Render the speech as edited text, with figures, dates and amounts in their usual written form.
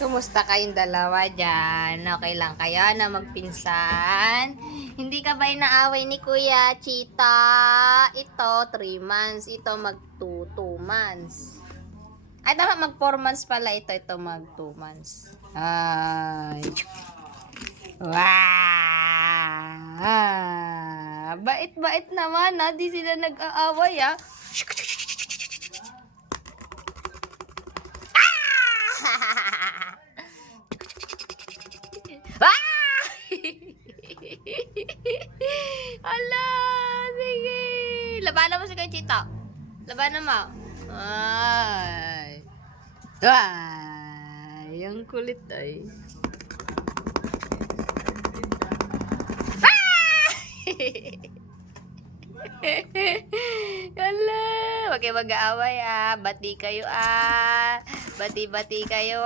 Kumusta kayong dalawa dyan? Okay lang kayo na magpinsan? Hindi ka ba inaaway ni Kuya Chita? Ito, 3 months. Ito, mag 2 months. Ay, tama, mag 4 months pala ito. Ito, mag 2 months. Ay. Wow! Bait-bait naman, ha? Di sila nag-aaway, ha? Ah! Ala, sige. Labanan mo si Kuya Chito. Labanan mo. Ay. Ay, ang kulit ay. Ah! Ala, wag kayo mag-aaway Bati kayo Bati-bati kayo